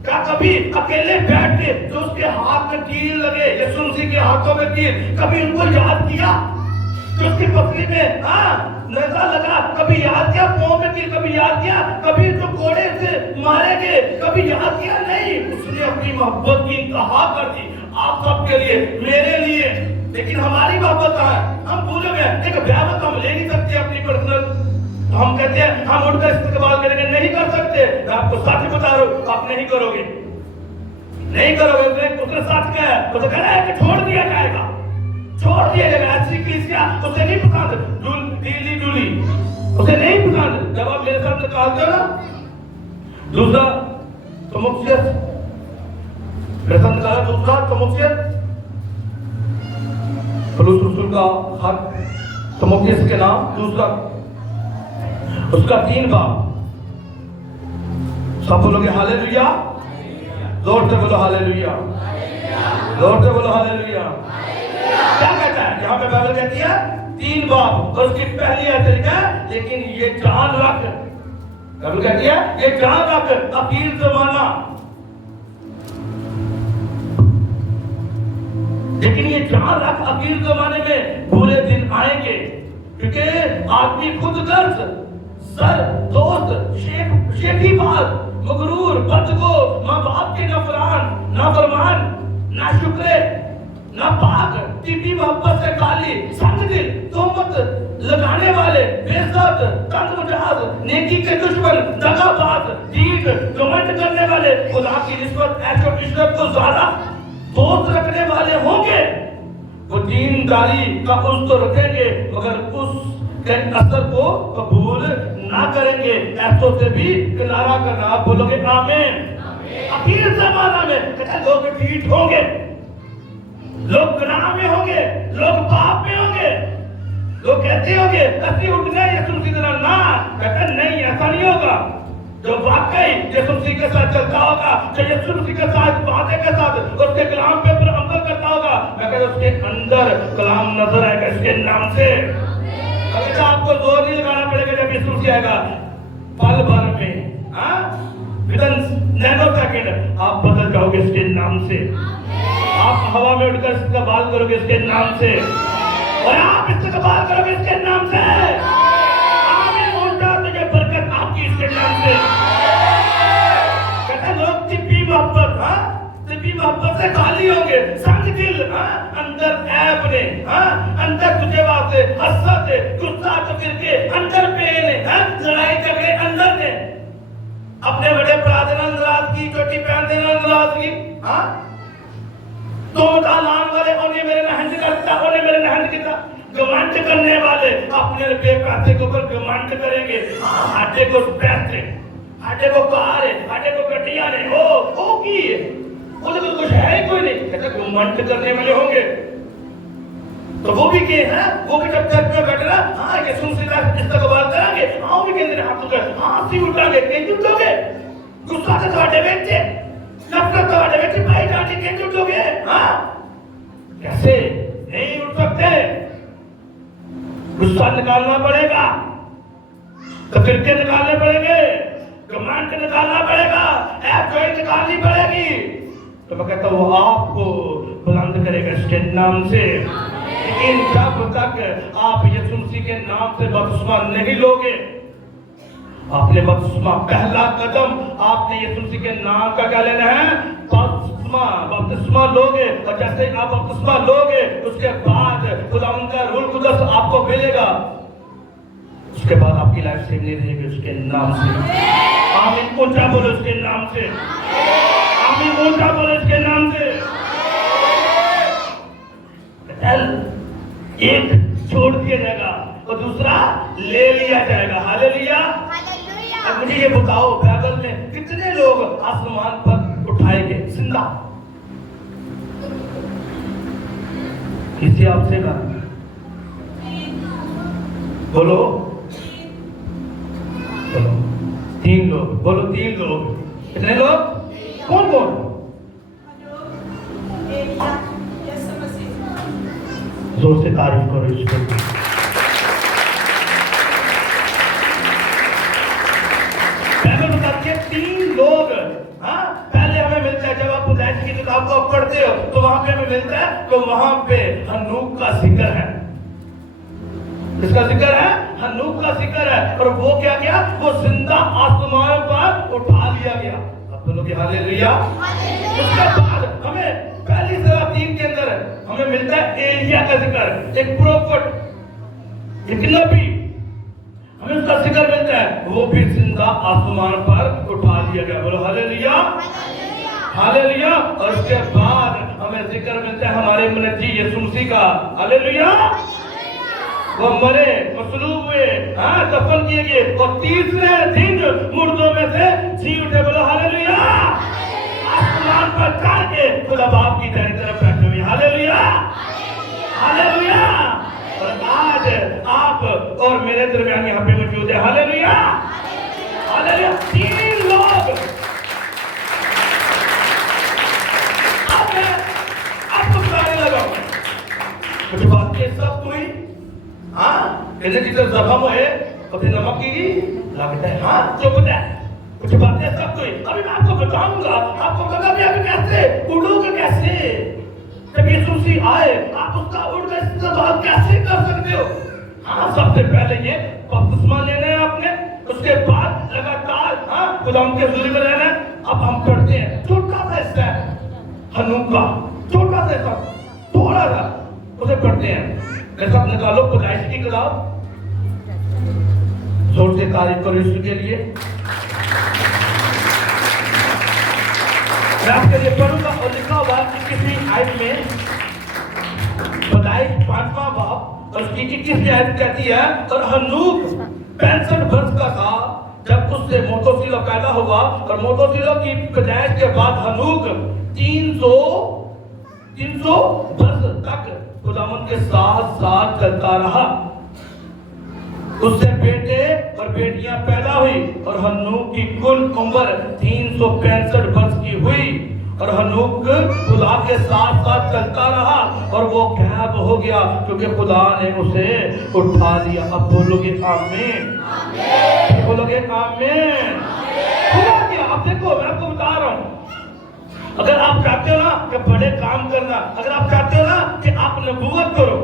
क्या कभी अकेले बैठ के जो उसके हाथ में कील लगे, यीशु मसीह के हाथों में कील, कभी उनको याद किया? जो उसकी पसली में नजर लगा, कभी याद किया? पांव में कील कभी याद किया? कभी जो घोड़े से मारे गए कभी याद किया? नहीं, उसने अपनी मोहब्बत की इंतहा कर दी आप सबके लिए, मेरे लिए। लेकिन हमारी मोहब्बत है, हम भूल गए। एक ब्याह हम ले नहीं सकते अपनी पर्सनल, हम कहते हैं हम उठकर इस्तेमाल करेंगे, नहीं कर सकते। मैं आपको सच बता रहा हूं, आप नहीं करोगे, नहीं करोगे। उसने सच क्या है, तो कह रहा है कि छोड़ दिया जाएगा, छोड़ दिया जाएगा। ऐसी कलीसिया उसे नहीं पसंद, ढीली ढूली उसे नहीं पसंद। जब आप मेरे साथ निकालते हो ना, दूसरा तमुक्सियत, मेरे साथ निकाला दूसरा तमुक्सियत, पौलुस रसूल का खत तमुक्सियत के नाम, दूसरा उसका 3 बाब। सब बोलोगे हालेलुया, जोर से बोलो हालेलुया, जोर से बोलो हालेलुया। क्या कहता है यहाँ पे? बाइबल कहती है 3 बाब और उसकी पहली तरीका है, लेकिन ये जान रख, बाइबल कहती है ये जान रख अखीर जमाना, लेकिन ये जान रख अखीर जमाने में बुरे दिन आएंगे, क्योंकि आदमी खुद गर्ज, सर, दोस्त, शेखी बात, मगरूर, बदगो, माँ बाप के नाफरमान, ना शुक्रे, ना पाक, टीपी मोहब्बत से खाली, संग दिल, तोहमत लगाने वाले, बेइज्जत, तंग मजाज, नेकी के दुश्मन, दगाबाज, ठीक, कमेंट करने वाले, खुदा की निस्बत ऐशो इशरत को ज्यादा दोस्त रखने वाले होंगे। वो दीनदारी का उस तो रखेंगे मगर उस के असर को कबूल ना करेंगे, ऐसों से भी किनारा करना। आप बोलोगे आमीन। आखिर ज़माना में कहते लोग ढीठ होंगे, लोग गुनाह में होंगे, लोग पाप में होंगे, लोग कहते होंगे ऐसे उठने यीशु मसीह का ना, कहते नहीं, ऐसा नहीं होगा। जो वाकई यीशु मसीह के साथ चलता होगा, जो यीशु मसीह के साथ बातें के साथ उसके कलाम पे अमल करता होगा, मैं कहता उसके अंदर कलाम नजर आएगा इसके नाम से। अगर आपको जोर नहीं लगाना पड़ेगा, जब यीशु मसीह आएगा पल भर में, विदिन नैनो सेकंड आप बदल जाओगे इसके नाम से। आप हवा में उड़कर इस्तेमाल करोगे इसके नाम से, और आप इस्तेमाल करोगे इसके नाम से। आमीन। होता तो ये बरकत आपकी इसके नाम से। कहते लोग तिब्बी मोहब्बत से खाली होंगे, संग दिल, अंदर ऐब ने, अंदर तुझे वास्ते हसरत है, गुस्सा तो फिर के अंदर पेन है, लड़ाई झगड़े अंदर ने, अपने बड़े भरा देना नाराजगी, चोटी पहन देना नाराजगी, तो लान वाले उन्हें मेरे नहंज करता, उन्हें मेरे नहंज किया, घमंड करने वाले अपने रुपये पैसे के ऊपर घमंड करेंगे। हाटे को पैसे, हाटे को कार है, हाटे को गड्डियां ने, ओ की उनके तो कुछ है ही कोई नहीं, कहते घमंड करने वाले होंगे। तो वो भी के हैं, वो भी जब चर्च में बैठे ना, ये सुनसीला इस्तेमाल करेंगे, भी कहते हैं हाथ उठा, सी उठाएंगे, कहीं जुटोगे, गुस्सा से ਤੁਹਾਡੇ ਵਿੱਚ, नफरत ਤੁਹਾਡੇ ਵਿੱਚ भाई जाने के जुटोगे, कैसे नहीं उठ सकते? गुस्सा निकालना पड़ेगा, तो फिरके निकालने पड़ेंगे, घमंड निकालना पड़ेगा, ऐब निकालनी पड़ेगी। तो मैं कहता हूँ आपको बुलंद करेगा इसके नाम से। लेकिन जब तक आप यीशु मसीह के नाम से बपतिस्मा नहीं लोगे, आपने बपतिस्मा, पहला कदम आपने यीशु मसीह के नाम का क्या लेना है? बपतिस्मा लोगे, और जैसे आप बपतिस्मा लोगे उसके बाद खुदावंद का रूह कुदस आपको मिलेगा, उसके बाद आपकी लाइफ सेव नहीं रहेगी उसके नाम से। आमीन। ऊंचा बोलो उसके नाम से, आमीन। ऊंचा बोलो इसके नाम से। एक छोड़ दिया जाएगा और दूसरा ले लिया जाएगा। हालेलुया। अब मुझे ये बताओ, बाइबल में कितने लोग आसमान पर उठाए गए जिंदा? किसी आपसे कहा? बोलो, बोलो। 3 लोग, बोलो 3 लोग। कितने लोग? कौन कौन? जोर से तारीफ करो इसको। बाइबल बताती है 3 लोग, हाँ, पहले हमें मिलता है जब आप पैदाइश की किताब को पढ़ते हो तो वहां पे हमें मिलता है तो वहां पे हनूक का जिक्र है। इसका जिक्र है, हनूक का जिक्र है। और वो क्या किया? वो जिंदा आसमान पर उठा लिया गया। अब बोलोगे हालेलुया। उसके बाद हमें पहली सरा 3 के अंदर हमें मिलता है एलिया का जिक्र, एक प्रोफेट, एक नबी, हमें उसका जिक्र मिलता है। वो भी जिंदा आसमान पर उठा लिया गया। बोलो हालेलुया, हालेलुया। और उसके बाद हमें जिक्र मिलता है हमारे मुनज्जी यीशु मसीह का। हालेलुया। वो मरे, मसलूब हुए, हाँ, दफन किए गए और तीसरे दिन मुर्दों में से जी उठे। बोलो हालेलुया। आसमान पर चढ़ के खुदा बाप की तरफ बैठे हुए। Hallelujah, hallelujah. और आज आप और मेरे दरमियान यहाँ पे मौजूद है। Hallelujah, hallelujah. 3 लोग। अब मैं आपको बताने लगा हूँ कुछ बातें सब कोई, हाँ, कहने की तरफ जख्म है कभी नमक की लगता है, हाँ, चुप है कुछ बातें सब कोई। अभी मैं आपको बताऊंगा, आपको पता भी अभी कैसे उड़ोगे, कैसे जब यीशु मसीह आए आप उसका उड़ का इस्तेमाल कैसे कर सकते हो। हाँ, सबसे पहले ये बपतिस्मा लेना है आपने, उसके बाद लगातार, हाँ, खुदा के हुजूर में रहना है। अब हम पढ़ते हैं छोटा सा हिस्सा है हनूक का, छोटा सा हिस्सा, थोड़ा सा उसे पढ़ते हैं। जैसा निकालो पैदाइश की किताब, जोर से तारीफ करो यीशु के लिए। मैं आपके लिए पढ़ूंगा और लिखा हुआ किसी आयत में, पैदाइश 5वां बाब और उसकी 21वीं आयत कहती है, और हनूक 65 वर्ष का था जब उससे मोतोसिला पैदा हुआ। और मोतोसिला की पैदाइश के बाद हनूक 300 वर्ष तक खुदावंद के साथ साथ चलता रहा। उससे बेटे और बेटियां पैदा हुई और हनूक की कुल उम्र 365 वर्ष की हुई। और हनूक खुदा के साथ साथ चलता रहा और वो गायब हो गया क्योंकि खुदा ने उसे उठा लिया। अब बोलोगे आमीन, बोलोगे आमीन। खुदा क्या? अब देखो मैं आपको बता रहा हूँ, अगर आप चाहते हो ना कि बड़े काम करना, अगर आप चाहते हो ना कि आप नबूवत करो,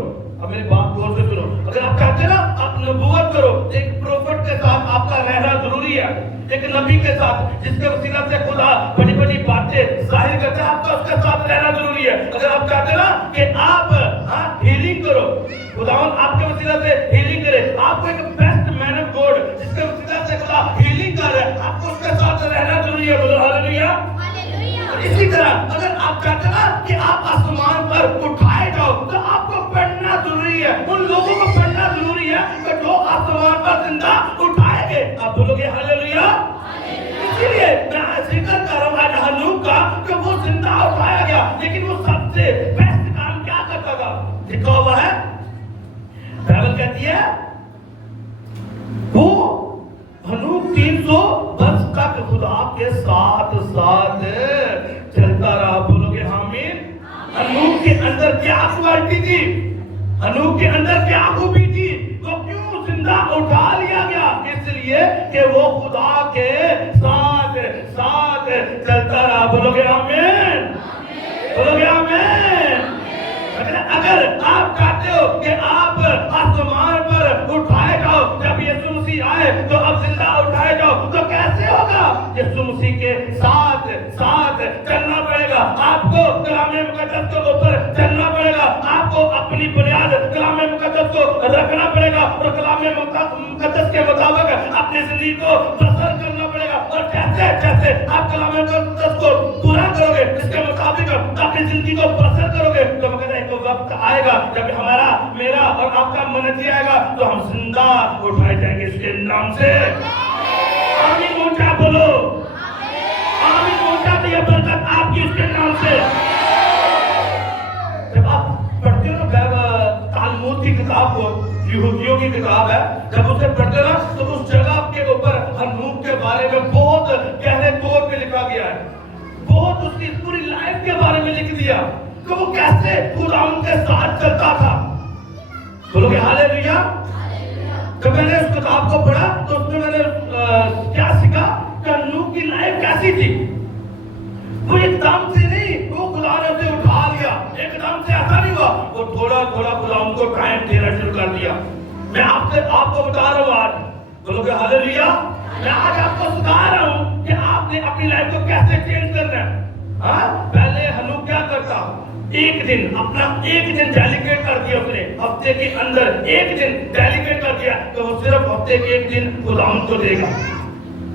अब मेरी बात गौर से सुनो, अगर आप चाहते हो ना आप नबूवत करो, एक प्रोफेट के साथ आपका रहना जरूरी है, एक नबी के साथ जिसके वसीला से खुदा बड़ी बड़ी बातें जाहिर करता है, आपका उसके साथ रहना जरूरी है। अगर आप चाहते हो ना कि आप, हाँ, हीलिंग करो, खुदावंद आपके वसीला से हीलिंग करे, आपको एक बेस्ट मैन ऑफ गॉड जिसके वसीला से खुदा हीलिंग कर रहा है, आपको उसके साथ रहना जरूरी है। बोलो हालेलुया। इसी तरह अगर आप चाहते हैं ना कि आप आसमान पर उठाए जाओ तो आपको पढ़ना जरूरी है, उन लोगों को पढ़ना जरूरी है कि जो आसमान पर जिंदा उठाएंगे। आप बोलोगे हालेलुया। इसीलिए मैं जिक्र कर रहा हूँ आज हनूक का कि वो जिंदा उठाया गया, लेकिन वो सबसे बेस्ट काम क्या करता था? लिखा हुआ है, बाइबल कहती है वो हनूक 300 वर्ष तक खुदा के साथ साथ चलता रहा। बोलोगे आमीन। हनूक के अंदर क्या क्वालिटी थी? हनूक के अंदर क्या खूबी थी? वो क्यों जिंदा उठा लिया गया? इसलिए कि वो खुदा के साथ साथ चलता रहा। बोलोगे आमीन, बोलोगे आमीन। अगर आप चाहते हो कि आप आसमान पर उठाए जाओ, जब यीशु मसीह आए तो अब जिंदा उठाए जाओ, तो कैसे होगा? यीशु मसीह के साथ साथ चलना पड़ेगा। आपको कलामे मुकद्दस के ऊपर चलना पड़ेगा, आपको अपनी बुनियाद कलामे मुकद्दस को रखना पड़ेगा और कलामे मुकद्दस के मुताबिक अपनी जिंदगी को बसर करना पड़ेगा। और जैसे जैसे आप कलामे मुकद्दस को पूरा करोगे, इसके मुताबिक अपनी जिंदगी को बसर करोगे, तो मगर एक वक्त आएगा जब हमारा, मेरा और आपका मनजी आएगा तो हम जिंदा उठाए जाएंगे इसके नाम से। आमीन ऊंचा बोलो, आमीन ऊंचा। तो ये बरकत आपकी उसके नाम से। जब आप पढ़ते हो ना तालमूद की किताब को, यहूदियों की किताब है, जब उसे पढ़ते ना तो उस जगह के ऊपर हनूक के बारे में बहुत गहरे तौर पे लिखा गया है, बहुत उसकी पूरी लाइफ के बारे में लिख दिया कि वो कैसे खुदा उनके साथ चलता था। बोलोगे हालेलुया। जब मैंने उस किताब को पढ़ा तो उसमें मैंने क्या सीखा کہ نوح کی لائف کیسی تھی. وہ ایک دم سے نہیں, وہ خدا نے اسے اٹھا لیا, ایک دم سے ایسا نہیں ہوا, وہ تھوڑا تھوڑا خدا ان کو ٹائم دینا شروع کر دیا. میں آپ کو بتا رہا ہوں آج, بولو کہ ہاللیلویا, میں آج آپ کو سکھا رہا ہوں کہ آپ نے اپنی لائف کو کیسے چینج کرنا ہے. ہاں, پہلے ہنوک کیا کرتا, ایک دن اپنا ایک دن ڈیلیگیٹ کر دیا, اپنے ہفتے کے اندر ایک دن ڈیلیگیٹ کر دیا کہ وہ صرف ہفتے کے ایک دن خداوند کو دے گا.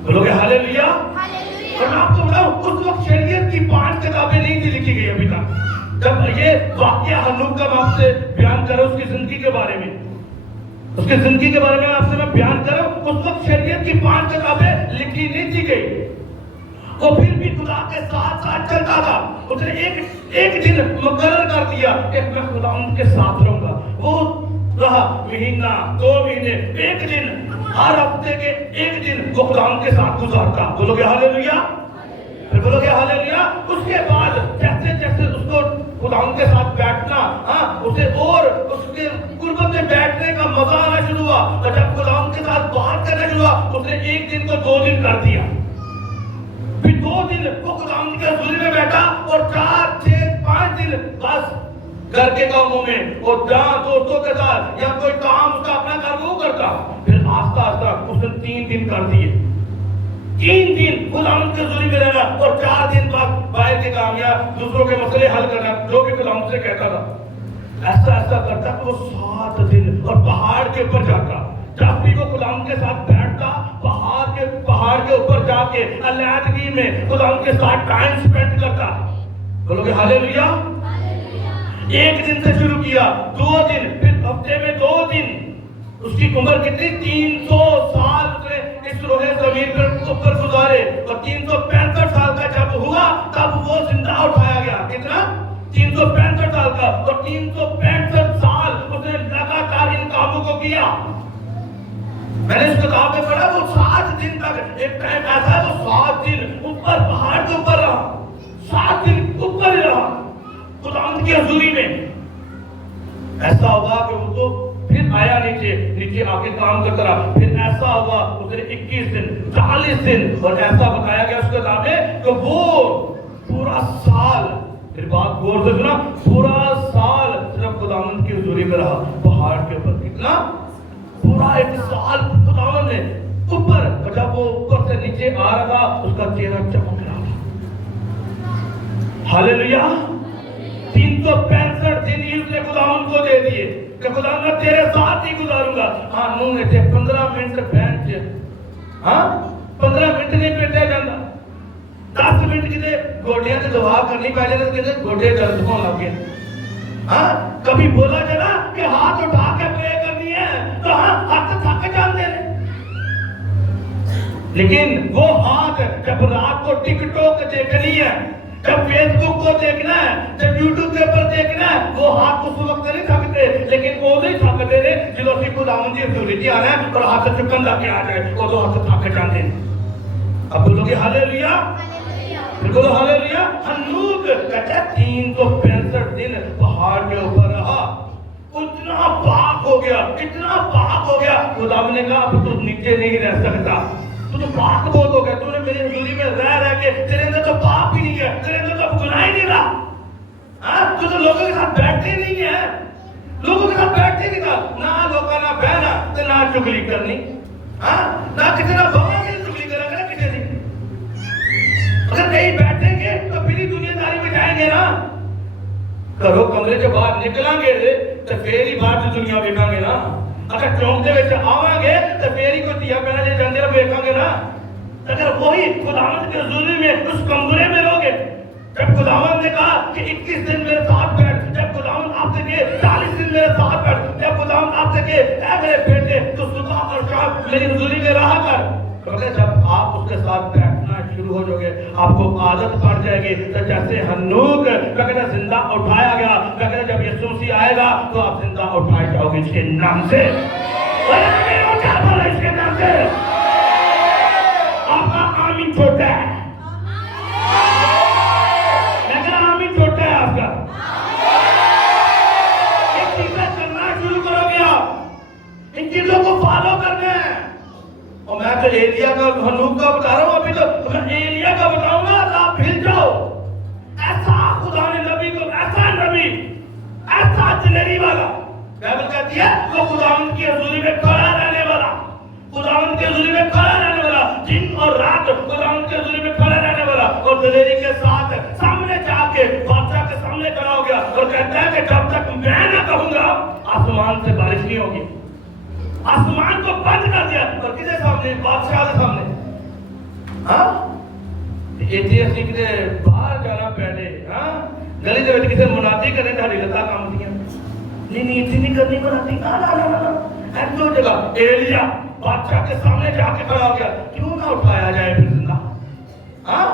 بولو کہ ہاللیلویا. اور میں آپ کو بتاؤں, اس وقت شریعت کی 5 کتابیں نہیں تھی لکھی گئی ابھی تک. جب یہ واقعہ ہنوک کا میں آپ سے بیان کروں اس کی زندگی کے بارے میں, اس کی زندگی کے بارے میں آپ سے میں بیان کروں, اس وقت شریعت کی 5 کتابیں لکھی نہیں تھی گئی. وہ پھر بھی خدا کے ساتھ ساتھ چلتا تھا. اس نے ایک دن مقرر کر دیا کہ میں خدا ان کے ساتھ رہوں گا. وہ رہا مہینہ, 2 مہینے, ایک دن, ہر ہفتے کے ایک دن وہ خدا ان کے ساتھ گزارتا. بولو کہ ہاللیلویا, پھر بولو کہ ہاللیلویا. اس کے بعد جیسے جیسے اس کو خدا ان کے ساتھ بیٹھنا, اسے اور اس کے قربت میں بیٹھنے کا مزہ آنا شروع ہوا, اور جب خدا ان کے ساتھ بات کرنا شروع ہوا, اس نے ایک دن کو 2 دن کر دیا. پھر 2 دن وہ خداوند کے حضور میں بیٹھا, اور 4, 6, 5 دن بس گھر کے کاموں میں, اور جہاں دوستوں کے ساتھ یا کوئی کام اس کا اپنا کام وہ کرتا. پھر آہستہ آہستہ اس نے 3 دن کر دیے. 3 دن خداوند کے حضور میں رہنا, اور 4 دن بعد باہر کے کام یا دوسروں کے مسئلے حل کرنا, جو بھی خداوند سے کہتا تھا. ایسا ایسا کرتا کہ وہ 7 دن اور پہاڑ کے اوپر جاتا. جب بھی وہ خداوند کے ساتھ بیٹھتا, پہاڑ کے اوپر جا کے علیحدگی میں خداوند کے ساتھ ٹائم سپینڈ کرتا. بولو کہ ہاللیلویا. ایک دن سے شروع کیا, 2 دن, پھر ہفتے میں 2 دن. اس کی عمر کتنی, 300 سال اس نے اس روح زمین پر اوپر گزارے, اور 365 سال کا جب ہوا تب وہ زندہ اٹھایا گیا. کتنا, 365 سال کا, اور 365 سال اس نے لگاتار ان کاموں کو کیا. میں نے اس کتاب میں پڑھا, وہ 7 دن تک, ایک ٹائم ایسا ہے وہ 7 دن اوپر پہاڑ کے اوپر رہا, 7 دن اوپر ہی رہا خداوند کی حضوری میں. ایسا ہوا کہ وہ تو پھر آیا نیچے آ کے کام کرتا رہا. پھر ایسا ہوا اس نے 21 دن, 40 دن, اور ایسا بتایا گیا اس کتاب میں کہ وہ پورا سال, پھر بات غور سے سنا, پورا سال صرف خداوند کی حضوری میں رہا پہاڑ کے اوپر. کتنا, پورا 1 سال خداوند نے اوپر. اور جب وہ اوپر سے نیچے آ رہا تھا, اس کا چہرہ چمک رہا تھا. ہاللیلویا. 365 دن ہی اس نے خداوند کو دے دیے کہ خداوند میں تیرے ساتھ ہی گزاروں گا. نوح نے تھے 15 منٹ بینچ, 15 منٹ نہیں بیٹھے جانا, 10 منٹ کتے گوڈیاں سے دعا کرنی, پہلے تو کہتے گوڈے درد ہونے لگ گئے. کبھی بولا چلا کہ ہاتھ اٹھا کے پرے کرنی ہے تو ہاتھ تھک جاتے ہیں. لیکن وہ ہاتھ جب رات کو ٹک ٹاک دیکھنی ہے, جب فیس بک کو دیکھنا ہے, جب یوٹیوب کے اوپر دیکھنا ہے, وہ ہاتھ اس وقت نہیں تھکتے. لیکن وہ نہیں تھکتے رہے جب اسی خداوند کی حضوری آنا ہے اور ہاتھ چکن لا کے آ جائے, وہ تو ہاتھ تھک جاتے ہیں. اب بولو کہ ہاللیلویا, بولو ہاللیلویا. ہنوک کہتا ہے 365 دن پہاڑ کے اوپر رہا. اتنا پاک ہو گیا, اتنا پاک ہو گیا, خداوند نے کہا اب تو نیچے نہیں رہ سکتا, تو پاک بہت ہو گیا, تو نے میری حضوری میں رہ کے تیرے اندر تو پاپ ہی نہیں ہے, تیرے اندر تو گناہ ہی نہیں رہا. تو لوگوں کے ساتھ بیٹھتے نہیں ہے, لوگوں کے ساتھ بیٹھتے نہیں تھا, نہ لوگوں نہ بہنا نہ چگلی کرنی, نہ کسی نہ بابا کی چگلی کرنا کسی سے. اگر کہیں بیٹھیں گے تو پھر دنیا داری میں جائیں گے نا. گھروں کمرے سے باہر نکلیں گے تو پھر ہی باہر سے دنیا دیکھیں گے نا. اگر چونک دے آواں گے تو پھر ہی کوئی دیا پہنا جی جاندے دیکھیں گے نا. اگر وہی خداوند کے حضوری میں اس کمرے میں رہو گے, جب خداوند نے کہا کہ 21 دن میرے ساتھ بیٹھ, جب خداوند آپ سے کہے 40 دن میرے ساتھ بیٹھ, جب خداوند آپ سے کہے اے میرے بیٹے تو صبح اور شام میری حضوری میں رہا کر, کیونکہ جب آپ اس کے ساتھ بیٹھنا شروع ہو جاؤ گے آپ کو عادت پڑ جائے گی. تو جیسے ہنوک وغیرہ زندہ اٹھایا گیا وغیرہ, جب یسوع مسیح آئے گا تو آپ زندہ اٹھائے جاؤ گے اس کے نام سے. اس کے نام سے آپ کا آمین چھوٹا ہے, لیکن آمین چھوٹا ہے آپ کا. ایک چیزیں کرنا شروع کرو گے, آپ ان چیزوں کو فالو کرنا ہے. اور میں تو ایلیا کا ہنوک کا بتا رہا ہوں, ابھی تو आसमान से बारिश नहीं होगी। आसमान को बंद कर दिया और किसके सामने? बादशाह के सामने। हाँ, इतने असि किते बाहर जाना पहले, हाँ, गली दे विच किते मुनादी करने ताड़ी लता काम दियां नहीं इतनी नहीं करनी मुनादी, ना ना ना ना ऐसी दो जगह। एलिया बादशाह के सामने जाके खड़ा हो गया, क्यों ना उठाया जाए फिर जिंदा? हाँ,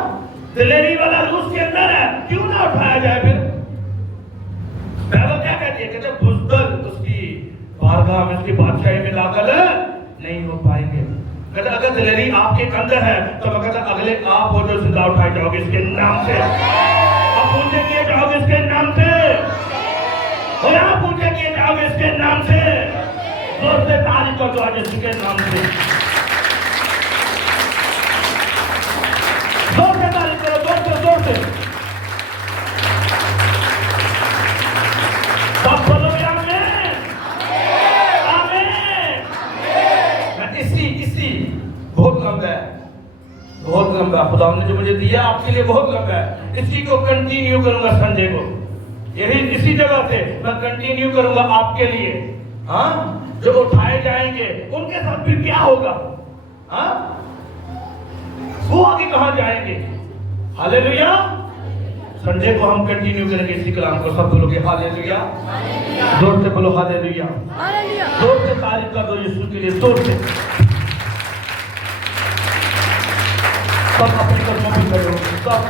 दिलेरी वाला रूस के अंदर है, क्यों ना उठाया जाए फिर? बाइबल क्या कहती है? कहते बुज़दिल उसकी बारगाह में, उसकी बादशाही में दाखिल नहीं हो पाएंगे। कहते अगर दिलेरी आपके अंदर है तो मैं कहता अगले आप हो जो जिंदा उठाए जाओगे इसके नाम से, आप पूछे किए जाओगे इसके नाम से, और आप पूछे किए जाओगे इसके नाम से। जोर से तारीफ कर दो आज इसके नाम से, जोर से तारीफ करो, जोर से जोर से। सब बोलोगे आमीन, आमीन। मैं इसी बहुत लंबा है, बहुत लंबा खुदा ने जो मुझे दिया आपके लिए बहुत लंबा है। इसी को कंटिन्यू करूंगा संडे को, यही इसी जगह से मैं कंटिन्यू करूंगा आपके लिए। हाँ, जो उठाए जाएंगे उनके साथ फिर क्या होगा? हाँ, वो आगे कहां जाएंगे? हालेलुया। संडे को हम कंटिन्यू करेंगे इसी कलाम को। सब बोलोगे हालेलुया, जोर से बोलो हालेलुया, जोर से तारीफ कर दो यीशु के लिए, जोर से। सब अपने कदमों पर खड़े हो, सब